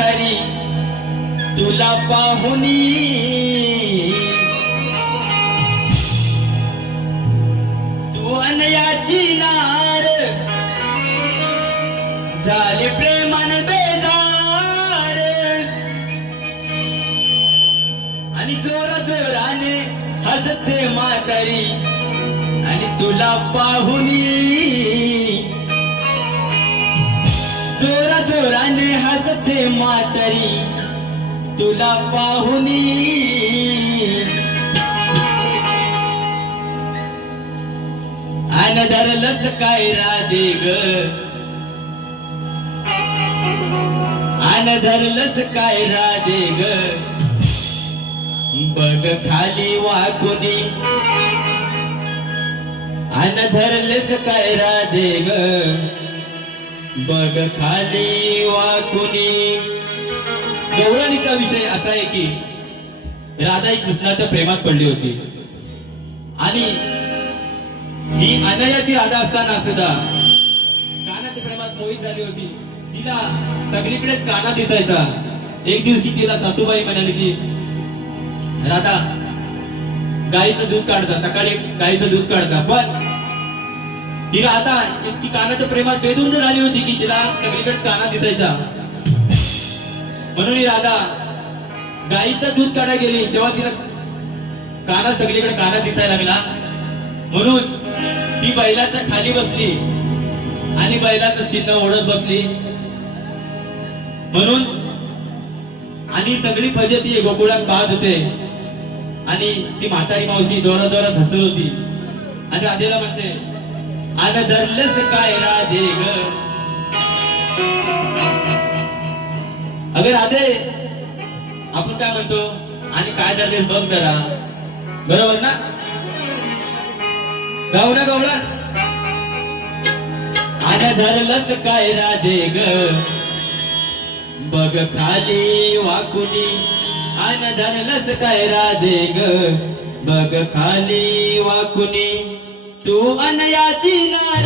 म्हातारी तुला पाहुनी तू अनयाची नार झाली प्रेमान बेजार आणि जोरा जोराने हसते म्हातारी आणि तुला पाहुनी जोरा जोराने हसते म्हातारी तुला पाहुनी आन धरलंच काय राधे ग आन धरलंच काय राधे ग बघ खाली वाकुनी आन धरलंच काय राधे ग बघ खाली वाकुनी. गवळणीचा विषय असा आहे की राधा ही कृष्णाच्या प्रेमात पडली होती आणि ही अनया ती राधा असताना सुद्धा कानाच्या प्रेमात मोहित झाली होती. तिला सगळीकडेच काना दिसायचा. एक दिवशी तिला सासूबाई म्हणाली की राधा गाईचं दूध काढता सकाळी गाईचं दूध काढता पण ही राधा इतकी कानाच्या प्रेमात बेधुंद झाली होती की तिला सगळीकडे काना दिसायचा. म्हणून ही राधा गाईचं दूध काढायला गेली तेव्हा तिला काना सगळीकडे काना दिसायला लागला. म्हणून ती बैलाच्या खाली बसली आणि बैलाचं शिन्न ओढत बसली. म्हणून आणि सगळी फजिती गोकुळात पाहत होते आणि ती म्हातारी मावशी जोरात हसत होती आणि राधेला म्हणते आन धरलंच काय राधे ग. अगं राधे आपण काय म्हणतो आणि काय धरलेस बघ जरा बरोबर ना. गावना गावला आन धरलंच काय राधे ग बघ खाली वाकुनी आन धरलंच काय राधे ग बघ खाली वाकुनी तू अनयाची नार